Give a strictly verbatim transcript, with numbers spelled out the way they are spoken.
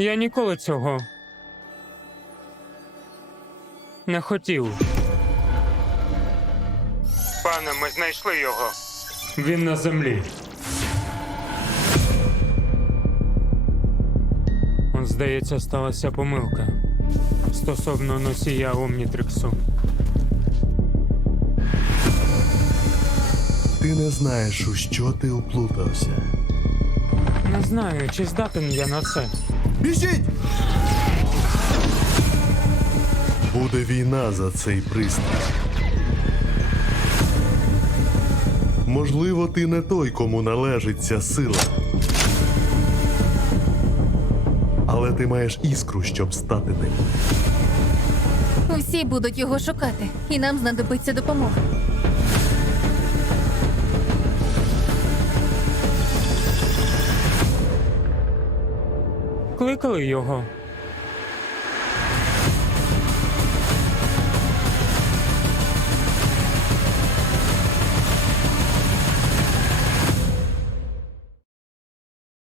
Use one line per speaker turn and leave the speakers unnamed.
Я ніколи цього не хотів. Пане, ми знайшли його. Він на землі. Здається, сталася помилка стосовно носія Омнітриксу.
Ти не знаєш, у що ти уплутався.
Не знаю, чи здатен я на це.
Біжіть! Буде війна за цей пристрій. Можливо, ти не той, кому належить ця сила. Але ти маєш іскру, щоб стати ним.
Усі будуть його шукати, і нам знадобиться допомога.
Кликали його?